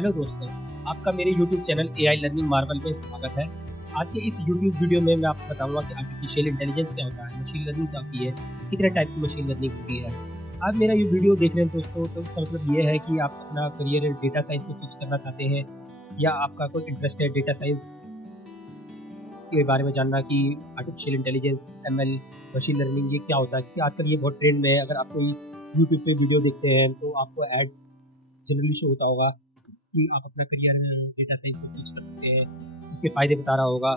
Hello दोस्तों, आपका मेरे YouTube channel AI learning Marvel में स्वागत है। आज के इस YouTube वीडियो में मैं आपको बताऊंगा कि आर्टिफिशियल इंटेलिजेंस क्या होता है, मशीन लर्निंग क्या होती है, कितने टाइप की मशीन लर्निंग होती है। आप मेरा ये वीडियो देख रहे हैं दोस्तों, तो इसका मतलब ये है कि आप अपना करियर डेटा साइंस में स्विच करना चाहते हैं या आपका कोई इंटरेस्ट है डेटा साइंस के बारे में जानना कि artificial intelligence, ML, machine learning ये क्या होता है, क्योंकि आजकल ये बहुत ट्रेंड में है। अगर आप कोई यूट्यूब पे वीडियो देखते हैं तो आपको ऐड जनरली शो होता होगा कि आप अपना करियर डेटा साइंस में स्विच कर सकते हैं, इसके फ़ायदे बता रहा होगा।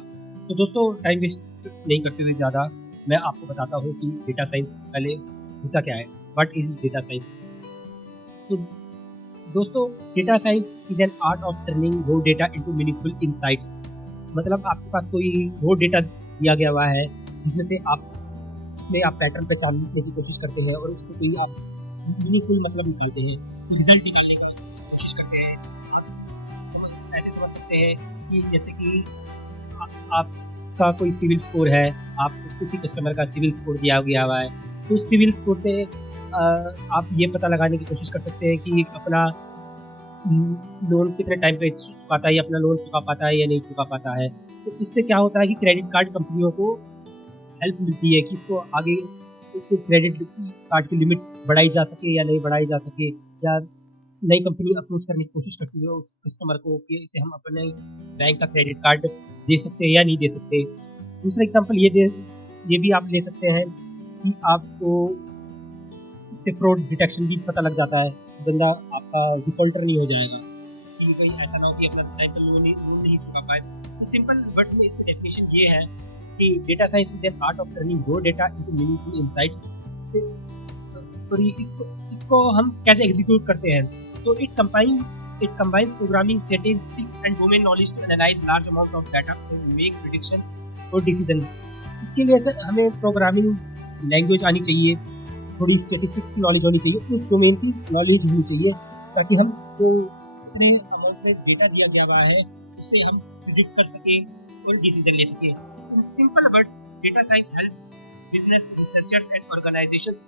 तो दोस्तों टाइम वेस्ट नहीं करते हुए ज़्यादा, मैं आपको बताता हूँ कि डेटा साइंस पहले होता क्या है, व्हाट इज़ डेटा साइंस। तो दोस्तों data science is an art of turning raw data into meaningful insights. मतलब आपके पास कोई रो डेटा दिया गया हुआ है जिसमें से आप पैटर्न पहचानने की कोशिश करते हैं और उससे कोई आप मीनिंगफुल मतलब निकालते हैं, रिजल्ट निकालने का कोशिश करते हैं। आप ऐसे समझ सकते हैं कि जैसे कि आपका कोई सिविल स्कोर है, आपको किसी कस्टमर का सिविल स्कोर दिया गया हुआ है, तो सिविल स्कोर से आप ये पता लगाने की कोशिश कर सकते हैं कि अपना लोन कितने टाइम पे चुकाता है, या अपना लोन चुका पाता है या नहीं चुका पाता है। तो इससे क्या होता है कि क्रेडिट कार्ड कंपनियों को हेल्प मिलती है कि इसको क्रेडिट कार्ड की लिमिट बढ़ाई जा सके या नहीं बढ़ाई जा सके, या नई कंपनी अप्रोच करने की कोशिश करती है उस कस्टमर को कि इसे हम अपने बैंक का क्रेडिट कार्ड दे सकते हैं या नहीं दे सकते। दूसरा एग्जांपल ये भी आप ले सकते हैं कि आपको इससे फ्रॉड डिटेक्शन भी पता लग जाता है, बंदा आपका डिफॉल्टर नहीं हो जाएगा कि कहीं ऐसा ना हो कि अपना टाइम पर लोन नहीं चुका पाए। तो सिंपल वर्ड्स में इसकी डेफिनेशन ये है कि data science is an art of turning raw data into meaningful insights. तो इसको हम कैसे एग्जीक्यूट करते हैं, तो it combines programming, statistics and domain knowledge to analyse large amount of data and make predictions और डिसीजन। इसके लिए सर हमें प्रोग्रामिंग लैंग्वेज आनी चाहिए, थोड़ी स्टैटिस्टिक्स की नॉलेज होनी चाहिए, उस डोमेन की नॉलेज होनी चाहिए, ताकि हम जो इतने अमाउंट में डेटा दिया गया हुआ है उससे हम प्रिडिक्ट कर सकें और डिसीजन ले सकें। In simple words, data science helps business researchers and organizations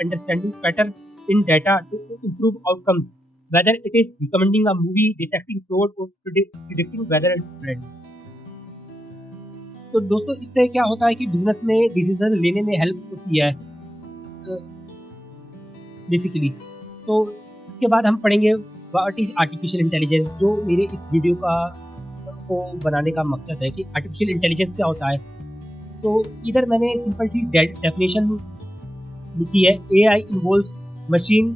understanding pattern in data to improve outcomes, whether it is recommending a movie, detecting fraud, or predicting weather trends. तो दोस्तों इससे क्या होता है कि बिजनेस में डिसीजन लेने में हेल्प होती है बेसिकली। तो उसके बाद हम पढ़ेंगे व्हाट इज आर्टिफिशियल इंटेलिजेंस, जो मेरे इस वीडियो को बनाने का मकसद है कि आर्टिफिशियल इंटेलिजेंस क्या होता है। तो इधर मैंने सिंपल सी डेफिनेशन लिखी है। AI involves machine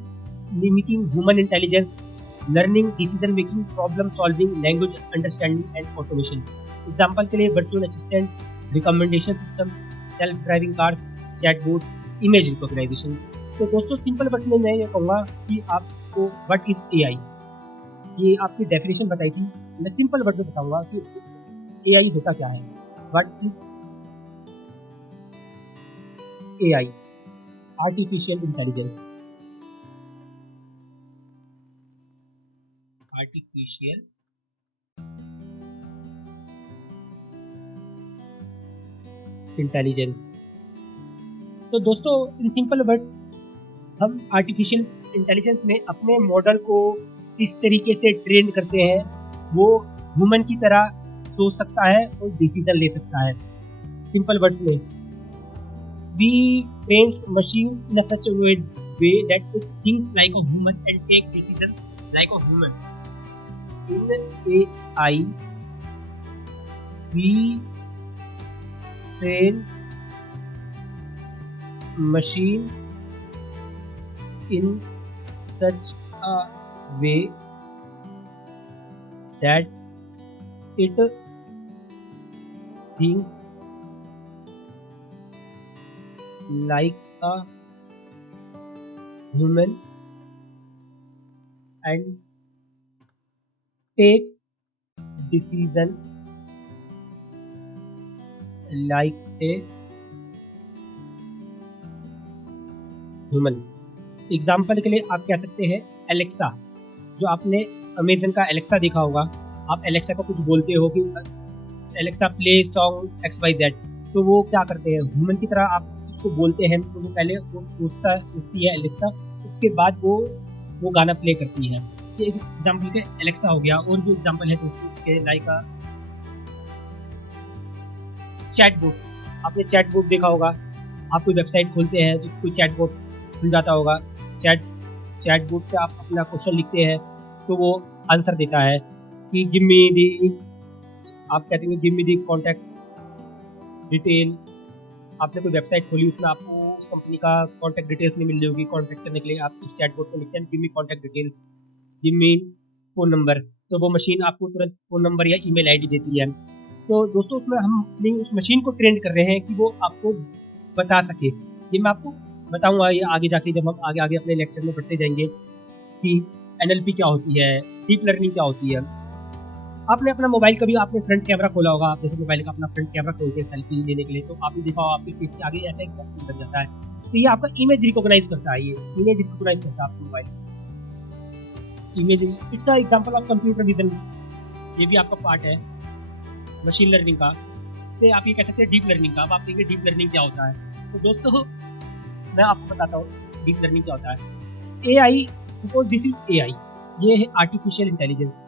mimicking human intelligence, learning, decision making, problem solving, language understanding and automation. Example के लिए virtual assistant, recommendation system, self driving cars, chatbot, image recognisation. तो दोस्तों सिंपल वर्ड में मैं ये कहूँगा कि आपको व्हाट इज एआई, ये आपकी डेफिनेशन बताई थी, मैं सिंपल वर्ड में बताऊंगा कि एआई होता क्या है। What is AI, artificial intelligence. Artificial intelligence. तो दोस्तों इन सिंपल वर्ड्स हम आर्टिफिशियल इंटेलिजेंस में अपने मॉडल को किस तरीके से ट्रेन करते हैं, वो ह्यूमन की तरह सोच सकता है और डिसीजन ले सकता है। सिंपल वर्ड्स में we train machine in a such a way that it thinks like a human and take decisions like a human. In AI, we train machine in such a way that it thinks like a human and takes decision like a human। Example के लिए आप कह सकते हैं Alexa. जो आपने Amazon का Alexa देखा होगा, आप एलेक्सा को कुछ बोलते हो कि एलेक्सा प्ले सॉन्ग XYZ, तो वो क्या करते हैं, ह्यूमन की तरह आप उसको बोलते हैं तो वो पहले वो सोचती है एलेक्सा, उसके बाद वो गाना प्ले करती है। ये एग्जाम्पल के एलेक्सा हो गया, और जो एग्जाम्पल है दोस्तों इसके लाइक चैटबॉट्स। आपने चैटबॉट देखा होगा, आप कोई वेबसाइट खोलते हैं तो कोई चैटबॉट खुल जाता होगा। चैटबॉट पे आप अपना क्वेश्चन लिखते हैं तो वो आंसर देता है कि गिव मी दी, आप कहते हैं गिव मी दी कॉन्टैक्ट डिटेल। आपने कोई वेबसाइट खोली, उसमें आपको उस कंपनी का कॉन्टैक्ट डिटेल्स नहीं मिल रही होगी, कॉन्टैक्ट करने के लिए आप उस चैटबॉट को लिखते हैं give me contact details, give me phone number, तो वो मशीन आपको तुरंत फ़ोन नंबर या ईमेल आईडी देती है। तो दोस्तों उसमें हम अपनी उस मशीन को ट्रेन कर रहे हैं कि वो आपको बता सके। ये मैं आपको बताऊंगा ये आगे जाके, जब हम आगे आगे अपने लेक्चर में पढ़ते जाएंगे कि एनएलपी क्या होती है, डीप लर्निंग क्या होती है। आपने अपना मोबाइल कभी आपने फ्रंट कैमरा खोला होगा, आप जैसे मोबाइल का अपना फ्रंट कैमरा खोलते हैं सेल्फी लेने के लिए, तो आपने देखा होगा आपके फेस के आगे ऐसा एक बॉक्स बन जाता है, तो ये आपका इमेज रिकॉग्नाइज करता है, ये इमेज रिकॉग्नाइज करता है आपका mobile image. It's a example of computer vision, ये भी आपका पार्ट है मशीन लर्निंग का, से आप ये कह सकते हैं डीप लर्निंग का। अब आप देखिए डीप लर्निंग क्या होता है, तो दोस्तों मैं आपको बताता हूँ डीप लर्निंग क्या होता है। AI, suppose this is AI, ये है artificial intelligence,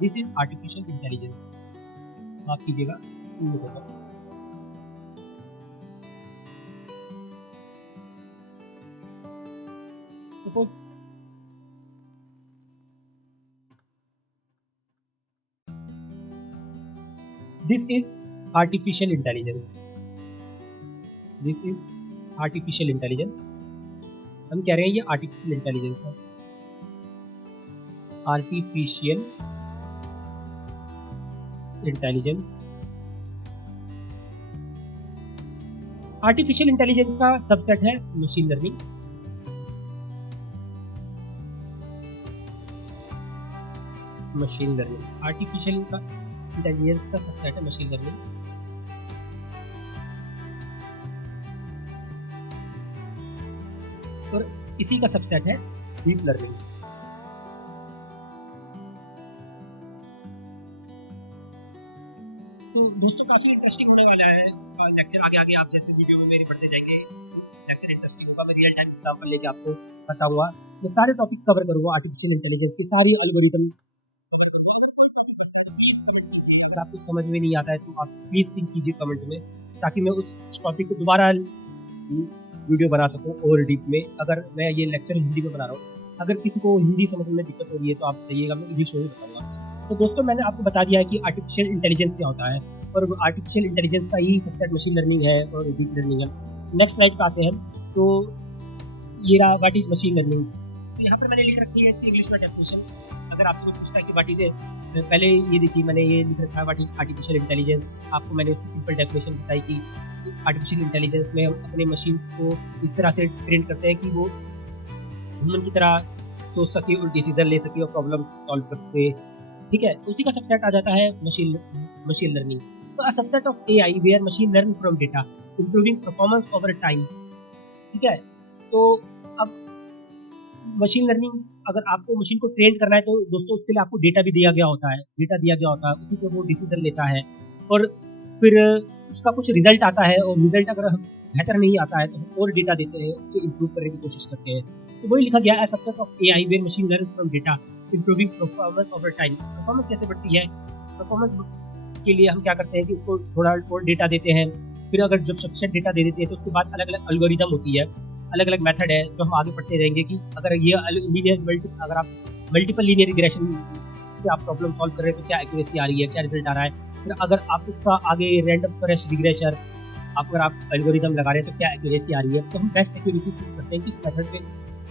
this is artificial intelligence. माफ कीजिएगा, स्क्रीन में होगा। Suppose this is artificial intelligence, this is artificial intelligence. हम कह रहे हैं ये आर्टिफिशियल इंटेलिजेंस है, आर्टिफिशियल इंटेलिजेंस। आर्टिफिशियल इंटेलिजेंस का सबसेट है machine learning. Machine learning artificial का इंटेलिजेंस का सबसेट है मशीन लर्निंग। और इसी का सबसेट है डीप लर्निंग। तो दोस्तों काफी इंटरेस्टिंग होने वाला है लेक्चर, आगे आगे आप जैसे वीडियो में मेरे पढ़ते जाएंगे लेक्चर इंटरेस्टिंग होगा। मैं रियल टाइम एग्जांपल लेके आपको बताऊंगा, मैं सारे टॉपिक कवर करूंगा, आर्टिफिशियल इंटेलिजेंस की सारी एल्गोरिथम कवर करूंगा। अगर कोई टॉपिक बचता है प्लीज कमेंट कीजिए, अगर आपको समझ में नहीं आता है तो आप प्लीज पिन कीजिए कमेंट में, ताकि मैं उस टॉपिक को दोबारा वीडियो बना सकूं और डीप में। अगर मैं ये लेक्चर हिंदी में बना रहा हूँ, अगर किसी को हिंदी समझ में दिक्कत हो रही है तो आप बताइएगा, मैं इंग्लिश में भी बताऊंगा। तो दोस्तों मैंने आपको बता दिया है कि आर्टिफिशियल इंटेलिजेंस क्या होता है, और आर्टिफिशियल इंटेलिजेंस का ही सबसेट मशीन लर्निंग है और डीप लर्निंग है। नेक्स्ट स्लाइड पे आते हैं, तो ये रहा व्हाट इज मशीन लर्निंग। तो यहाँ पर मैंने लिख रखी है इसकी इंग्लिश में डेफिनेशन। अगर आपसे कोई पूछता है कि व्हाट इज, पहले ये देखिए मैंने ये लिख रखा है व्हाट इज आर्टिफिशियल इंटेलिजेंस। आपको मैंने इसकी सिंपल डेफिनेशन बताई कि आर्टिफिशियल इंटेलिजेंस में हम अपने मशीन को इस तरह से ट्रेन करते हैं कि वो ह्यूमन की तरह सोच सके और डिसीजन ले सके और प्रॉब्लम सॉल्व कर सके, ठीक है। उसी का सबसेट आ जाता है मशीन लर्निंग। तो a subset of AI where machine learn from data improving performance over time, ठीक है। तो अब मशीन लर्निंग, अगर आपको मशीन को ट्रेन करना है तो दोस्तों उसके लिए आपको डेटा भी दिया गया होता है, डेटा दिया गया होता है, उसी पे वो डिसीजन लेता है, और फिर उसका कुछ रिजल्ट आता है, और रिजल्ट अगर बेहतर नहीं आता है तो हम और डेटा देते हैं, उसको इम्प्रूव करने की कोशिश करते हैं। तो वही लिखा गया है subset of AI where machine learns from data improving performance over time. Performance कैसे बढ़ती है, परफॉर्मेंस के लिए हम क्या करते हैं कि उसको थोड़ा और डेटा देते हैं, फिर अगर जब सफिशिएंट डेटा दे देते हैं तो उसके बाद अलग अलग एल्गोरिदम होती है, अलग अलग मेथड है जो हम आगे पढ़ते रहेंगे कि अगर ये अगर आप मल्टीपल लीनियर रिग्रेशन से आप प्रॉब्लम सॉल्व कर रहे हैं तो क्या एक्यूरेसी आ रही है, क्या रिजल्ट आ रहा है। फिर अगर आप उसका आगे रैंडम फॉरेस्ट रिग्रेशन अगर आप एल्गोरिदम लगा रहे हैं तो क्या एक्यूरेसी आ रही है। तो हम बेस्ट एक्यूरेसी चूज करते हैं, किस मेथड पे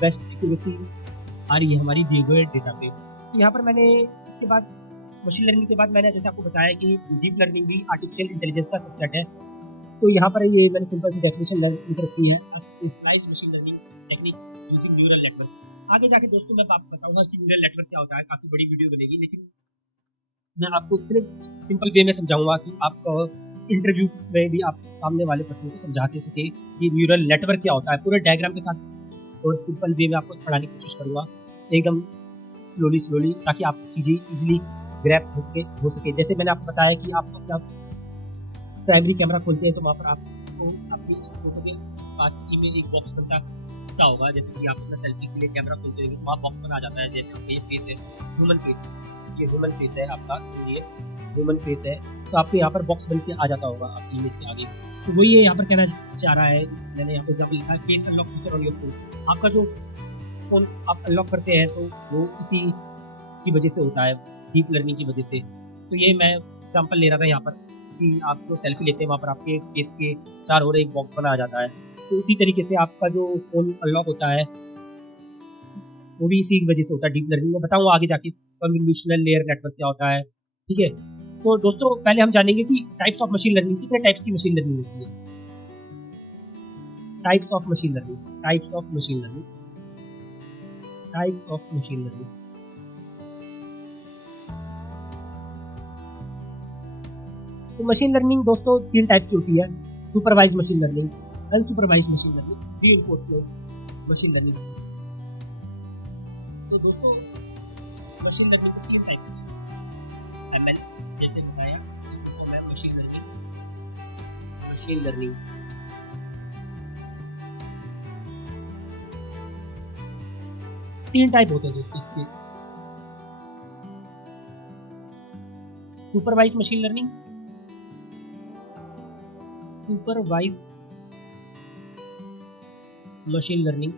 बेस्ट एक्यूरेसी आ रही है हमारी दिए हुए डेटा पे। तो यहाँ पर मैंने इसके बाद मशीन लर्निंग के बाद मैंने जैसे आपको बताया कि डीप लर्निंग भी आर्टिफिशियल इंटेलिजेंस का सबसेट है। तो यहाँ पर ये मैंने सिंपल सी डेफिनेशन लिख रखी है, slice machine learning technique using neural network. आगे जाके दोस्तों मैं आपको बताऊंगा कि न्यूरल नेटवर्क क्या होता है, काफी बड़ी वीडियो बनेगी, लेकिन मैं आपको इतने सिंपल वे में समझाऊंगा कि आप इंटरव्यू में भी आप सामने वाले पर्सन को समझा के सके कि न्यूरल नेटवर्क क्या होता है, पूरे डायग्राम के साथ और सिंपल वे में आपको पढ़ाने की कोशिश करूंगा एकदम स्लोली, ताकि आप चीज़ें इजीली ग्रैप हो सके। जैसे मैंने आपको बताया कि आप अपना प्राइमरी कैमरा खोलते हैं तो वहाँ पर आपको अपनी फोटो के पास ईमेल एक बॉक्स बनता क्या होगा, जैसे कि आप अपना सेल्फी के लिए कैमरा खोलते हो, वहाँ बॉक्स बना आ जाता है, जैसे आपका ये फेस है, ह्यूमन फेस, ये ह्यूमन फेस है आपका, समझिए ह्यूमन फेस है, तो आपके यहाँ पर बॉक्स बन के आ जाता होगा आपकी इमेज के आगे। तो वही ये यहाँ पर कहना चाह रहा है, मैंने यहाँ पे एग्जाम्पल लिखा है, face unlock feature on your phone. आपका जो फ़ोन आप अनलॉक करते हैं, तो वो इसी की वजह से होता है, डीप लर्निंग की वजह से। तो ये मैं एग्जांपल ले रहा था यहाँ पर कि आप जो सेल्फी लेते हैं, वहाँ पर आपके फेस के चारों ओर एक बॉक्स बना आ जाता है। तो उसी तरीके से आपका जो फ़ोन अनलॉक होता है, वो भी इसी की वजह से होता है, डीप लर्निंग। मैं बताऊँगा आगे जाके कन्वोल्यूशनल लेयर नेटवर्क क्या होता है, ठीक है? तो दोस्तों पहले हम जानेंगे कि टाइप्स ऑफ मशीन लर्निंग, कितने टाइप्स की मशीन लर्निंग होती है। Types of machine learning, types of machine learning, types of machine learning. तो मशीन लर्निंग दोस्तों 3 टाइप की होती है, supervised machine learning, unsupervised machine learning, reinforcement machine learning. तो दोस्तों मशीन लर्निंग की 3 टाइप की, एमएल जैसे बताया, और मैं machine learning, machine learning. 3 type होते हैं दोस्तों इसके, supervised machine learning, supervised machine learning,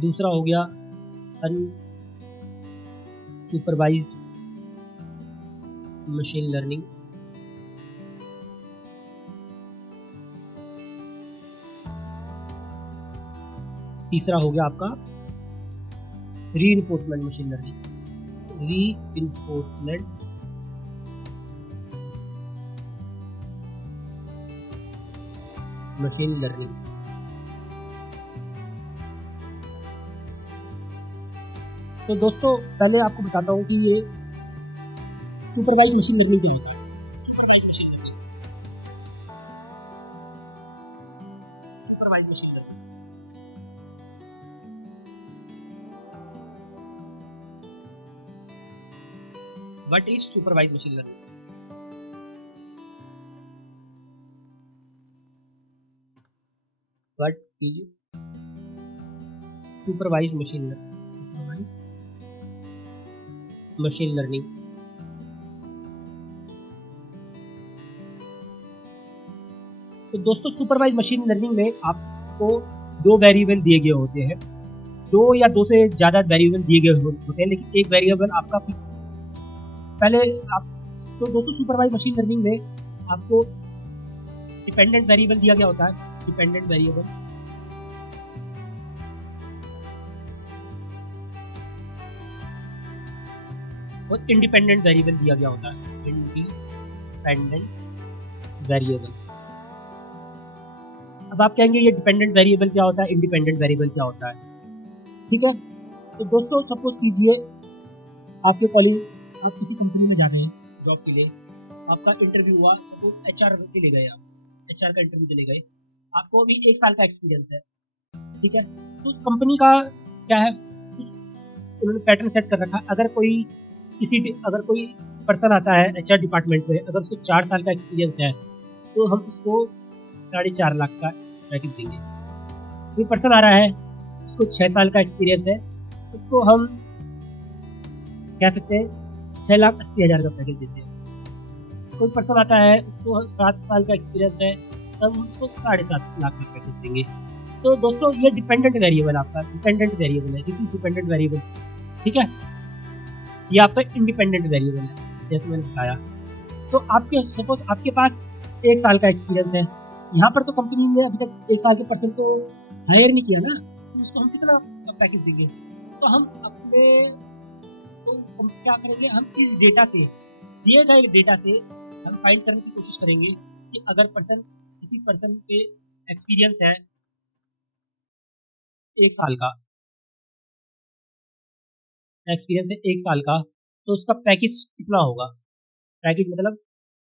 दूसरा हो गया अनसुपरवाइज्ड मशीन लर्निंग, तीसरा हो गया आपका reinforcement machine learning, reinforcement machine learning. तो दोस्तों पहले आपको बताता हूँ कि ये सुपरवाइज्ड मशीन लर्निंग क्या होता है। Supervised machine learning, supervised machine learning, what is supervised machine learning? What is supervised machine learning? Supervised machine learning. तो दोस्तों सुपरवाइज्ड मशीन लर्निंग में आपको 2 वेरिएबल दिए गए होते हैं, 2 या 2 से ज़्यादा वेरिएबल दिए गए होते हैं, लेकिन एक वेरिएबल आपका फिक्स पहले आप। तो दोस्तों सुपरवाइज्ड मशीन लर्निंग में आपको डिपेंडेंट वेरिएबल दिया गया होता है, डिपेंडेंट वेरिएबल, और इंडिपेंडेंट वेरिएबल दिया गया होता है, इंडिपेंडेंट वेरिएबल। अब आप कहेंगे ये डिपेंडेंट वेरिएबल क्या होता है, इंडिपेंडेंट वेरिएबल क्या होता है, ठीक है? तो दोस्तों सपोज कीजिए आपके कॉलेज, आप किसी कंपनी में जा रहे हैं जॉब के लिए, आपका इंटरव्यू हुआ, सपोज एचआर के लिए गए, आप एचआर का इंटरव्यू देने गए, आपको अभी 1 साल का एक्सपीरियंस है, ठीक है? तो उस कंपनी का क्या है, कुछ उन्होंने पैटर्न सेट कर रखा है। अगर कोई पर्सन आता है एचआर डिपार्टमेंट में, अगर उसको 4 साल का एक्सपीरियंस है, तो हम उसको 4.5 लाख का पैकेज देंगे। कोई पर्सन आ रहा है, उसको 6 साल का एक्सपीरियंस है, उसको हम कह सकते हैं 6,80,000 का पैकेज देते हैं। कोई पर्सन आता है, उसको 7 साल का एक्सपीरियंस है, तब हम उसको 7.5 लाख का पैकेज देंगे। तो दोस्तों ये डिपेंडेंट वेरिएबल आपका डिपेंडेंट वेरिएबल है, किसी डिपेंडेंट वेरिएबल, ठीक है? ये आपका इंडिपेंडेंट वेरिएबल है, जैसे मैंने बताया। तो आपके सपोज आपके पास 1 साल का एक्सपीरियंस है, यहाँ पर तो कंपनी ने अभी तक 1 साल के पर्सन को हायर नहीं किया ना, तो उसको हम कितना पैकेज देंगे? तो हम अपने तो हम क्या करेंगे, हम इस डेटा से, दिए गए डेटा से हम फाइंड करने की कोशिश करेंगे कि अगर किसी पर्सन पे एक्सपीरियंस है 1 साल का, एक्सपीरियंस है 1 साल का, तो उसका पैकेज कितना होगा? पैकेज मतलब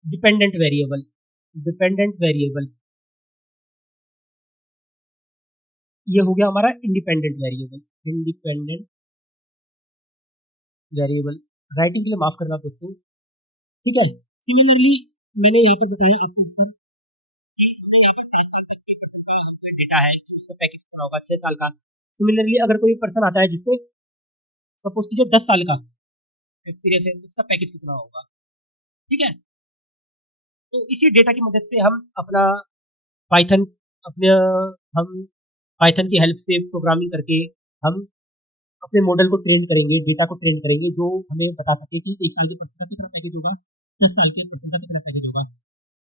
डिपेंडेंट वेरिएबल, डिपेंडेंट वेरिएबल, ये हो गया हमारा independent variable, independent variable. Writing के लिए माफ करना दोस्तों, ठीक है। सिमिलरली मैंने यहाँ पे बताया आपको ऊपर कि हमने यहाँ पे साइज का डेटा है उसका पैकेज कितना होगा 6 साल का। सिमिलरली अगर कोई पर्सन आता है जिसको सपोज कीजिए 10 साल का एक्सपीरियंस है उसका पैकेज कितना होगा। ठीक है। तो इसी डेटा की मदद से हम अपना पाइथन अपने हम पाइथन की हेल्प से प्रोग्रामिंग करके हम अपने मॉडल को ट्रेन करेंगे, डेटा को ट्रेन करेंगे जो हमें बता सके कि 1 साल के पर्सन का कितना पैकेज होगा, 10 साल के पर्सन का कितना पैकेज होगा।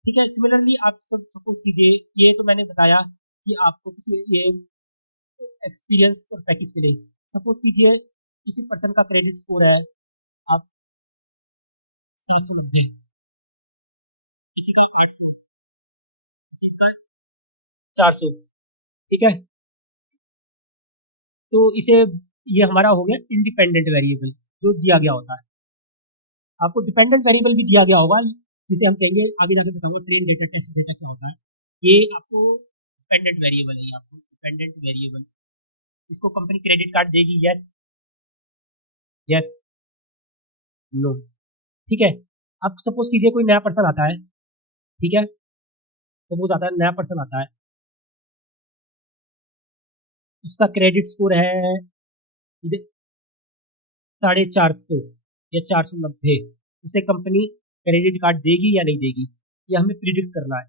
ठीक है। सिमिलरली आप सब सपोज कीजिए ये तो मैंने बताया कि आपको किसी ये एक्सपीरियंस और पैकेज के लिए सपोज कीजिए किसी पर्सन का क्रेडिट स्कोर है आप 790, किसी का 800, किसी का 400। ठीक है। तो इसे ये हमारा हो गया इंडिपेंडेंट वेरिएबल जो दिया गया होता है। आपको डिपेंडेंट वेरिएबल भी दिया गया होगा जिसे हम कहेंगे आगे जाके बताऊंगा ट्रेन डेटा टेस्ट डेटा क्या होता है। ये आपको डिपेंडेंट वेरिएबल है, ये आपको डिपेंडेंट वेरिएबल इसको कंपनी क्रेडिट कार्ड देगी, यस यस नो। ठीक है। अब सपोज कीजिए कोई नया पर्सन आता है। ठीक है। सपोज आता है नया पर्सन आता है, उसका क्रेडिट स्कोर है 450 या 490। उसे कंपनी क्रेडिट कार्ड देगी या नहीं देगी, ये हमें प्रिडिक्ट करना है,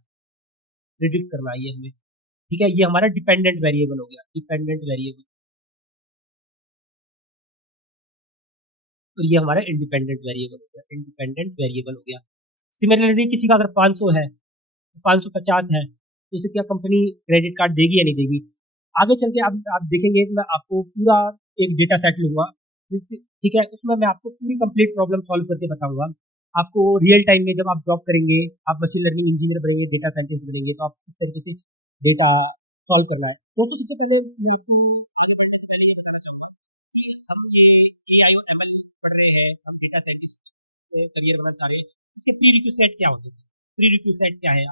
प्रिडिक्ट करना है ये हमें। ठीक है। ये हमारा डिपेंडेंट वेरिएबल हो गया, डिपेंडेंट वेरिएबल। और ये हमारा इंडिपेंडेंट वेरिएबल हो गया, इंडिपेंडेंट वेरिएबल हो गया। सिमिलरली किसी का अगर 500 है, 550 है, तो उसे क्या कंपनी क्रेडिट कार्ड देगी या नहीं देगी। आगे चल के आप देखेंगे कि मैं आपको पूरा एक डेटा सेट लूंगा। ठीक है। उसमें मैं आपको पूरी कंप्लीट प्रॉब्लम सॉल्व करके बताऊंगा। आपको रियल टाइम में जब आप जॉब करेंगे, आप मशीन लर्निंग इंजीनियर बनेंगे, डेटा साइंटिस्ट बनेंगे, तो आप इस तरीके से डेटा सॉल्व करना है। तो सबसे पहले मैं आपको ये बताना चाहूँगा कि हम ये एआई और एमएल पढ़ रहे हैं, हम डेटा साइंटिस्ट में करियर बनाना चाह रहे हैं, उसके प्री रिक्विजिट क्या होते हैं। प्री रिक्विजिट क्या है,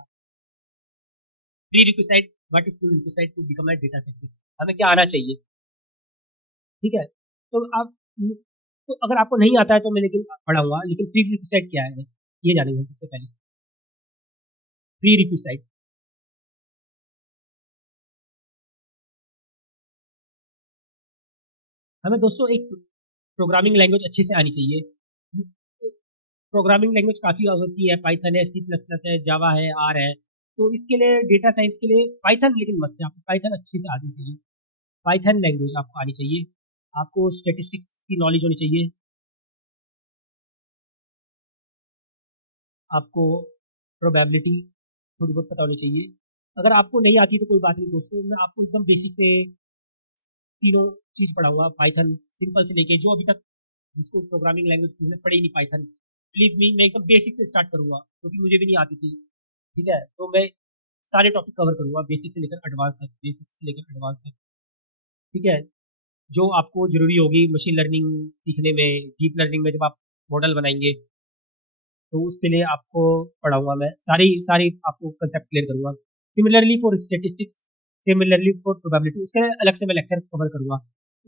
prerequisite what is prerequisite to become a data scientist, हमें क्या आना चाहिए। ठीक है। तो आप तो अगर आपको नहीं आता है तो मैं लेकिन पढ़ाऊंगा, लेकिन प्री रिक्विजिट क्या है ये जानेंगे सबसे पहले। प्री रिक्विजिट हमें दोस्तों एक प्रोग्रामिंग लैंग्वेज अच्छे से आनी चाहिए। प्रोग्रामिंग लैंग्वेज काफ़ी होती है, पाइथन है, सी प्लस प्लस है, जावा है, आर है। तो इसके लिए डेटा साइंस के लिए पाइथन लेकिन मस्ट है, आपको पाइथन अच्छे से आनी चाहिए। पाइथन लैंग्वेज आपको आनी चाहिए। आपको स्टेटिस्टिक्स की नॉलेज होनी चाहिए। आपको प्रोबेबिलिटी थोड़ी बहुत पता होनी चाहिए। अगर आपको नहीं आती तो कोई बात नहीं दोस्तों, मैं आपको एकदम बेसिक से तीनों चीज़ पढ़ाऊंगा, पाइथन सिंपल से लेके जो अभी तक जिसको प्रोग्रामिंग लैंग्वेज किसी ने पढ़ी नहीं पाइथन, बिलीव मी मैं एकदम बेसिक से स्टार्ट करूंगा क्योंकि मुझे भी नहीं आती थी। ठीक है। तो मैं सारे टॉपिक कवर करूंगा बेसिक से लेकर एडवांस तक, बेसिक से लेकर एडवांस तक। ठीक है। जो आपको जरूरी होगी मशीन लर्निंग सीखने में, डीप लर्निंग में जब आप मॉडल बनाएंगे तो उसके लिए आपको पढ़ाऊंगा, मैं सारी सारी आपको कंसेप्ट क्लियर करूंगा। Similarly for statistics, similarly for probability, उसके लिए अलग से मैं लेक्चर कवर करूंगा।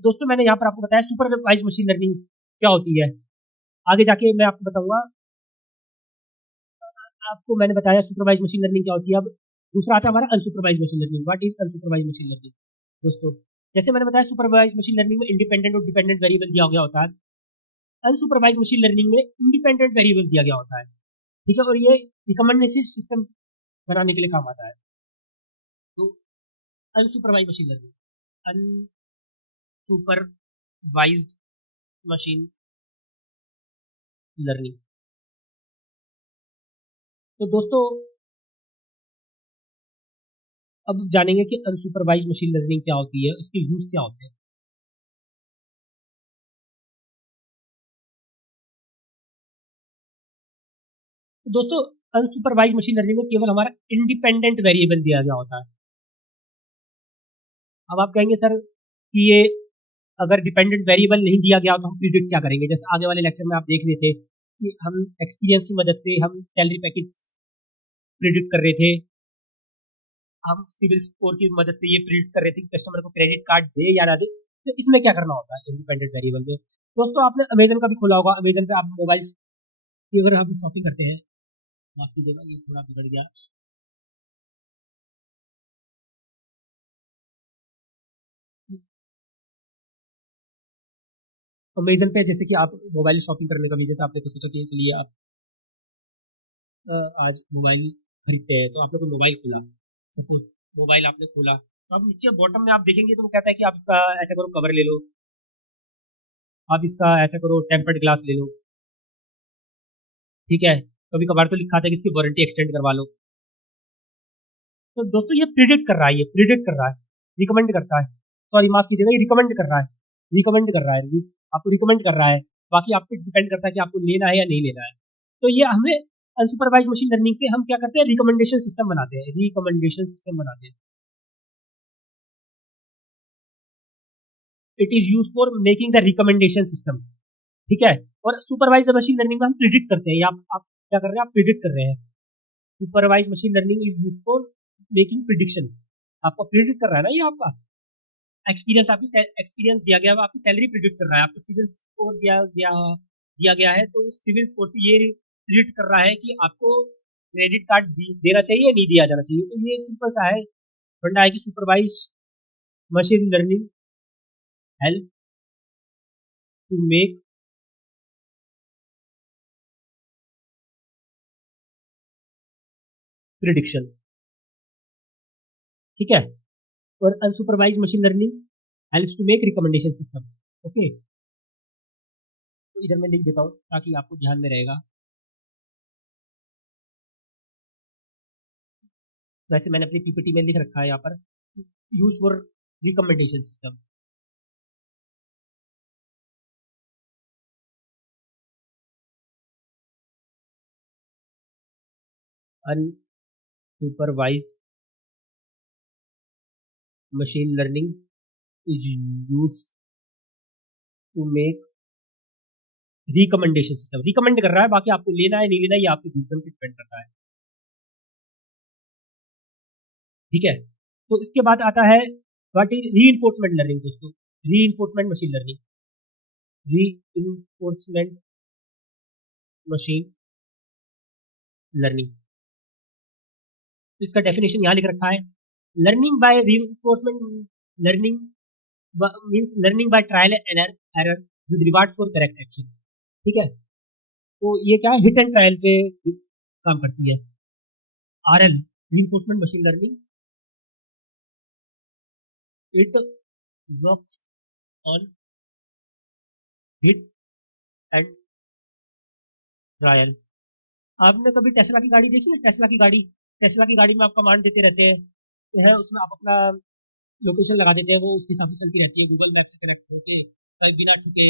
दोस्तों मैंने यहाँ पर आपको बताया सुपरवाइज मशीन लर्निंग क्या होती है। आगे जाके मैं आपको बताऊंगा, आपको मैंने बताया सुपरवाइज मशीन लर्निंग क्या होती है। अब दूसरा आता है हमारा unsupervised machine learning. What is unsupervised machine learning दोस्तों। जैसे मैंने बताया सुपरवाइज मशीन लर्निंग में इंडिपेंडेंट और डिपेंडेंट वेरिएबल दिया गया होता है। अनसुपरवाइज मशीन लर्निंग में इंडिपेंडेंट वेरिएबल दिया गया होता है। ठीक है। और ये रिकमेंडेशन सिस्टम बनाने के लिए काम आता है। तो unsupervised machine learning, unsupervised machine learning. तो दोस्तों अब जानेंगे कि अनसुपरवाइज मशीन लर्निंग क्या होती है, उसके यूज क्या होते हैं। तो दोस्तों अनसुपरवाइज मशीन लर्निंग में केवल हमारा इंडिपेंडेंट वेरिएबल दिया गया होता है। अब आप कहेंगे सर कि ये अगर डिपेंडेंट वेरिएबल नहीं दिया गया तो हम प्रिडिक्ट क्या करेंगे। जैसे आगे वाले लेक्चर में आप देख रहे थे कि हम एक्सपीरियंस की मदद से हम सैलरी पैकेज प्रिडिक्ट कर रहे थे, हम सिविल स्कोर की मदद से ये प्रिडिक्ट कर रहे थे कि कस्टमर को क्रेडिट कार्ड दे या ना दे। तो इसमें क्या करना होता है इंडिपेंडेंट वेरिएबल में। दोस्तों आपने अमेजन का भी खोला होगा, अमेजन पे आप मोबाइल कि अगर आप शॉपिंग करते हैं, माफ कीजिएगा ये थोड़ा बिगड़ गया। अमेज़न पे जैसे कि आप मोबाइल शॉपिंग करने का भी जैसे आपने तो सोचा कि चलिए आप आज मोबाइल खरीदते हैं, तो आपने कोई मोबाइल खोला, सपोज़ मोबाइल आपने खोला, तो आप नीचे बॉटम में आप देखेंगे तो वो कहता है कि आप इसका ऐसा करो कवर ले लो, आप इसका ऐसा करो टेम्पर्ड ग्लास ले लो, ठीक है? कभी-कभार तो लिखा आता है कि इसकी वारंटी एक्सटेंड करवा लो। तो दोस्तों ये प्रिडिक्ट कर रहा है, ये प्रिडिक्ट कर रहा है, रिकमेंड करता है। सॉरी माफ़ कीजिएगा, ये रिकमेंड कर रहा है, रिकमेंड कर रहा है, आपको रिकमेंड कर रहा है। बाकी आप पे डिपेंड करता है कि आपको लेना है या नहीं लेना है। तो ये हमें अनसुपरवाइज़्ड मशीन लर्निंग से हम क्या करते हैं, रिकमेंडेशन सिस्टम बनाते हैं, रिकमेंडेशन सिस्टम बनाते हैं। It is used for making the recommendation system, ठीक है? और सुपरवाइज़्ड मशीन लर्निंग में हम प्रिडिक्ट करते हैं, या आप क्या कर रहे हैं, आप प्रिडिक्ट कर रहे हैं। Supervised machine learning is used for making prediction. आपको प्रिडिक्ट कर रहा है ना ये आपका एक्सपीरियंस, आपकी एक्सपीरियंस दिया गया है, आपकी सैलरी प्रिडिक्ट कर रहा है, आपको सिविल स्कोर दिया गया है, तो सिविल स्कोर से ये प्रिडिक्ट कर रहा है कि आपको क्रेडिट कार्ड देना चाहिए या नहीं दिया जाना चाहिए। तो ये सिंपल सा है फंडा है कि supervised machine learning help to make prediction, ठीक है? और unsupervised machine learning helps to make recommendation system. Okay, तो इधर मैं लिख देता हूँ ताकि आपको ध्यान में रहेगा। वैसे मैंने अपनी पीपीटी में लिख रखा है यहाँ पर, use for recommendation system. Unsupervised machine learning is use to make recommendation system. Recommend कर रहा है, बाकी आपको लेना है नहीं लेना ये आपके डिसीजन पे डिपेंड करता है, ठीक है? तो इसके बाद आता है व्हाट इज रीइंफोर्समेंट लर्निंग दोस्तों। Reinforcement machine learning, reinforcement machine learning, तो इसका डेफिनेशन यहाँ लिख रखा है। Learning by reinforcement learning means learning by trial and error with rewards for correct action, ठीक है? तो ये क्या है, हिट एंड ट्रायल पे काम करती है। RL reinforcement machine learning, it works on hit and trial. आपने कभी टेस्ला की गाड़ी देखी है? टेस्ला की गाड़ी, टेस्ला की गाड़ी में आप कमांड देते रहते हैं, तो है उसमें आप अपना लोकेशन लगा देते हैं, वो उसके हिसाब से चलती रहती है, गूगल मैप से कनेक्ट होके कहीं बिना ठुके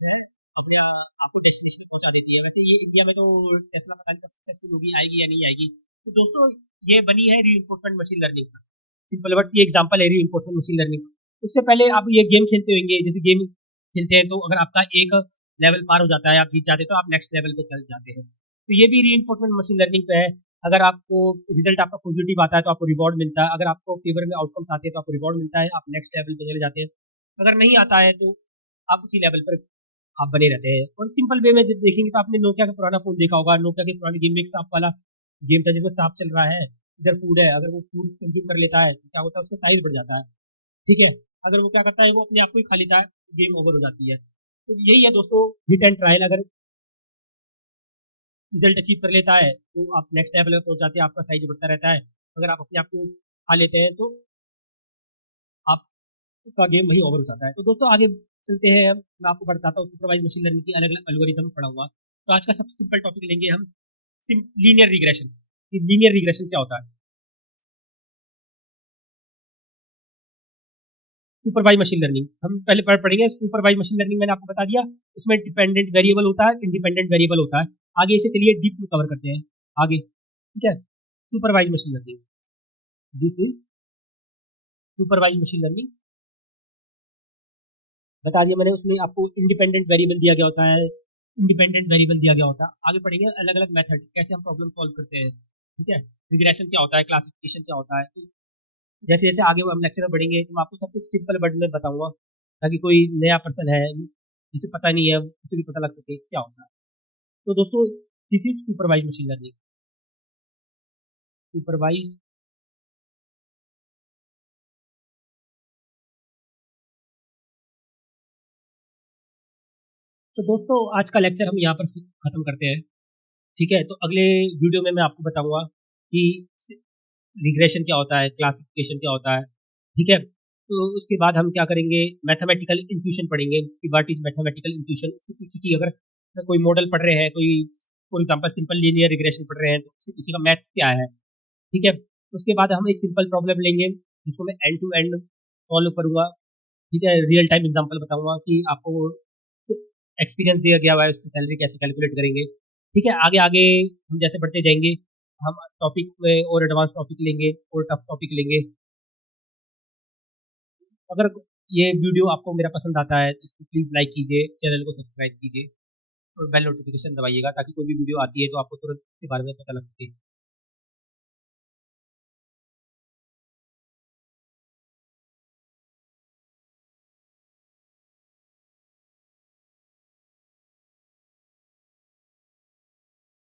है अपने आपको डेस्टिनेशन पे पहुंचा देती है। वैसे ये इंडिया में तो टेस्ला पता नहीं कब सक्सेसफुल होगी, आएगी या नहीं आएगी। तो दोस्तों ये बनी है रीइंफोर्समेंट मशीन लर्निंग पर। सिंपल वर्ड्स ये एग्जांपल है रीइंफोर्समेंट मशीन लर्निंग। उससे पहले आप ये गेम खेलते होंगे, जैसे गेम खेलते हैं तो अगर आपका एक लेवल पार हो जाता है, आप जीत जाते हैं, तो आप नेक्स्ट लेवल पे चल जाते हैं। तो ये भी रीइंफोर्समेंट मशीन लर्निंग पे है। अगर आपको रिजल्ट आपका पॉजिटिव आता है तो आपको रिवॉर्ड मिलता है, अगर आपको फेवर में आउटकम्स आते हैं तो आपको रिवॉर्ड मिलता है, आप नेक्स्ट लेवल पे चले जाते हैं। अगर नहीं आता है तो आप उसी लेवल पर आप बने रहते हैं। और सिंपल वे में जब देखेंगे तो आपने नोकिया का पुराना फोन देखा होगा, नोकिया के पुराने गेम में एक सांप वाला गेम था जिसमें सांप चल रहा है, इधर फूड है, अगर वो फूड कंज्यूम कर लेता है तो क्या होता है, उसका साइज बढ़ जाता है, ठीक है? अगर वो क्या करता है, वो अपने आप को ही खा लेता है, गेम ओवर हो जाती है। तो यही है दोस्तों हिट एंड ट्रायल। अगर रिजल्ट अचीव कर लेता है तो आप नेक्स्ट लेवल में पहुंच जाते हैं, आपका साइज बढ़ता रहता है। अगर आप अपने आप को खा लेते हैं तो आपका गेम वही ओवर हो जाता है। तो दोस्तों आगे चलते हैं, मैं आपको बताता हूँ सुपरवाइज मशीन लर्निंग की अलग अलग एल्गोरिथम पढ़ा हुआ। तो आज का सबसे सिंपल टॉपिक लेंगे हम, लीनियर रिग्रेशन। लीनियर रिग्रेशन क्या होता है? सुपरवाइज मशीन लर्निंग हम पहले पढ़ेंगे। सुपरवाइज मशीन लर्निंग मैंने आपको बता दिया, उसमें डिपेंडेंट वेरिएबल होता है, इंडिपेंडेंट वेरिएबल होता है। आगे इसे चलिए डीप में कवर करते हैं आगे, ठीक है? Supervise machine learning, this is supervise machine learning. बता दिया मैंने, उसमें आपको इंडिपेंडेंट वेरिएबल दिया गया होता है, इंडिपेंडेंट वेरिएबल दिया गया होता है। आगे पढ़ेंगे अलग अलग मेथड कैसे हम प्रॉब्लम सॉल्व करते हैं, ठीक है? रिग्रेशन क्या होता है, क्लासिफिकेशन क्या होता है। तो जैसे जैसे आगे हम लेक्चर में बढ़ेंगे तो मैं आपको सब कुछ सिंपल वर्ड में बताऊंगा, ताकि कोई नया पर्सन है जिसे पता नहीं है उसे भी पता लग सके क्या होता है। तो दोस्तों this is supervise machine learning. Supervise तो दोस्तों आज का लेक्चर हम यहाँ पर खत्म करते हैं। ठीक है, तो अगले वीडियो में मैं आपको बताऊंगा कि रिग्रेशन क्या होता है, क्लासिफिकेशन क्या होता है। ठीक है, तो उसके बाद हम क्या करेंगे, मैथमेटिकल इंट्यूशन पढ़ेंगे कि व्हाट इज मैथमेटिकल इंट्यूशन। उसके पीछे की अगर कोई मॉडल पढ़ रहे हैं, कोई for example simple linear regression पढ़ रहे हैं, तो उसके पीछे का मैथ क्या है। ठीक है, उसके बाद हम एक सिंपल प्रॉब्लम लेंगे जिसको मैं एंड टू एंड सॉल्व करूंगा। ठीक है, रियल टाइम एग्जांपल बताऊंगा कि आपको एक्सपीरियंस दिया गया हुआ है उससे सैलरी कैसे कैलकुलेट करेंगे। ठीक है, आगे आगे हम जैसे बढ़ते जाएंगे हम टॉपिक में और एडवांस टॉपिक लेंगे और टफ टॉपिक लेंगे। अगर ये वीडियो आपको मेरा पसंद आता है तो इसको प्लीज़ लाइक कीजिए, चैनल को सब्सक्राइब कीजिए और बेल नोटिफिकेशन दबाइएगा ताकि कोई भी वीडियो आती है तो आपको तुरंत इसके बारे में पता लग सके।